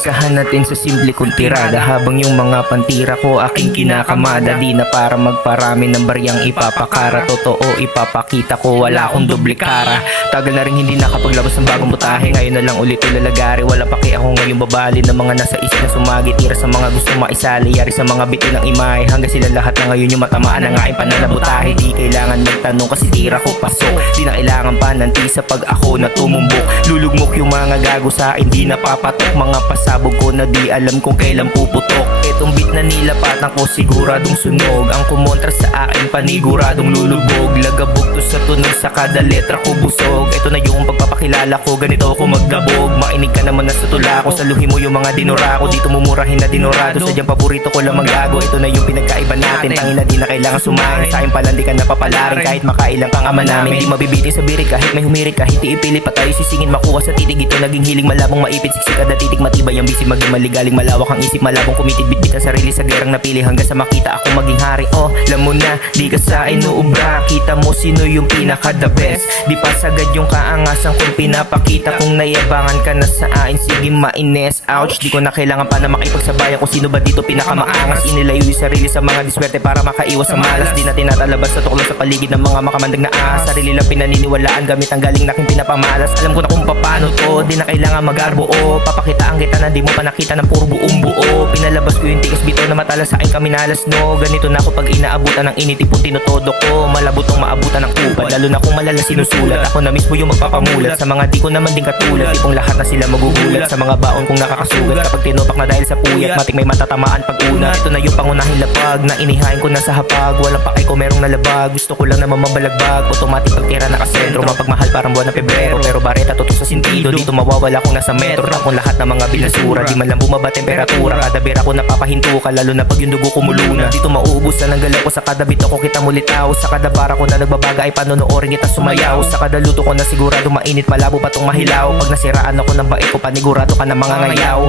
Umpisahan natin sa simple kong tirada, habang yung mga pantira ko aking kinakamada. Di na para magparami ng baryang ipapakara, totoo ipapakita ko, wala akong duplikara. Tagal na rin hindi nakapaglabas ng bagong butahe, ngayon na lang ulit ulalagari. Wala paki ako ngayon babali ng mga nasa isip na sumagi. Tira sa mga gusto maisali, yari sa mga biti ng imahe, hanggang sila lahat na ngayon yung matamaan ng aking pananabutahe. Di kailangan magtanong kasi tira ko pasok, di na kailangan pananti sa pag ako na tumumbok. Lulugmok yung mga gago sa akin, di napapatok. Mga pasabog ko na di alam kung kailan puputok. Etong beat na nilapatan ko siguradong sunog, ang kumontra sa akin paniguradong lulubog. Lagabog to sa tunog, sa kada letra ko busog. Ito na yung pagpapakilala ko, ganito ako magdabog. Mainig ka naman na sa tula ko, saluhin mo yung mga dinura ko. Dito mumurahin na dinorado, sadyang paborito ko lang magago. Ito na yung pinagkaiba natin, tangin na di na kailangan sumahin. Sa akin pala di ka napapalarin, kahit makailang kang ama namin. Di mabibitin sa birik kahit may humirit, kahit iipilit pa tayo sisingin. Makuha sa titig, ito naging hiling malabong maipit. Siksik kada titig, matibay ang bisig, maging maligaling malawak ang isip. Malabong kumitid, bitbit ang sarili sa gerang napili, hanggang sa makita ako maging hari. Oh, alam mo na, di ka sa inuubra, kita mo sino yung pinaka the best. Di pa sagad yung kaangasan kung pinapakita, kung nayabangan ka na sa akin, sige maines. Ouch, di ko na kailangan pa na makipagsabayan kung sino ba dito pinakamaangas. Inilayo yung sarili sa mga diswerte para makaiwas sa malas. Di na tinatalabas sa tuklo sa paligid ng mga makamandag na ahas. Sarili lang pinaniniwalaan gamit ang galing naking pinapamalas. Alam ko na kung paano to, di na kailangan magarbuo. Papakitaan kita na di mo pa nakita ng puro buong buo. Pinalabas ko yung tigas bito na matala sa akin kaminalas, no. Ganito na ako pag inaabutan ng init, ipon tinutodo ko. Malabot ang maabutan ng kupad, lalo na kung malala sinusulat. Ako na mismo yung magpapamulat sa mga di ko naman din katulad. Tipong lahat na sila magugulat sa mga baon kong nakakasugat. Kapag tinopak na dahil sa puyat, matik may matatamaan pag una. Ito na yung pangunahing lapag na inihain ko na sa hapag. Walang pakay ko merong nalabag, gusto ko lang na mamabalagbag. Automatic pagtira nakasentro, mapagmahal parang buwan ng Pebrero. Pero bareta totoo sa sintido, dito mawawala kung nasa metro. Kung lahat ng mga bilasura, di man lang bumaba temperatura. Kada bera ko napapahinto ka, lalo na pag yung dugo ko muluna. Dito mauubos na ng galaw ko, sa kada bito ko kita mulitaw. Sa kada bara ko na nagbabaga ay panonoorin kita sumayaw. Sa kada luto ko na sigurado mainit, malabo pa tong mahilaw. Pag nasiraan ako ng bait ko, panigurado ka na mga ngayaw.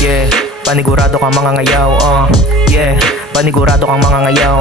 Yeah, panigurado ka mga ngayaw, yeah, panigurado kang mga ngayaw,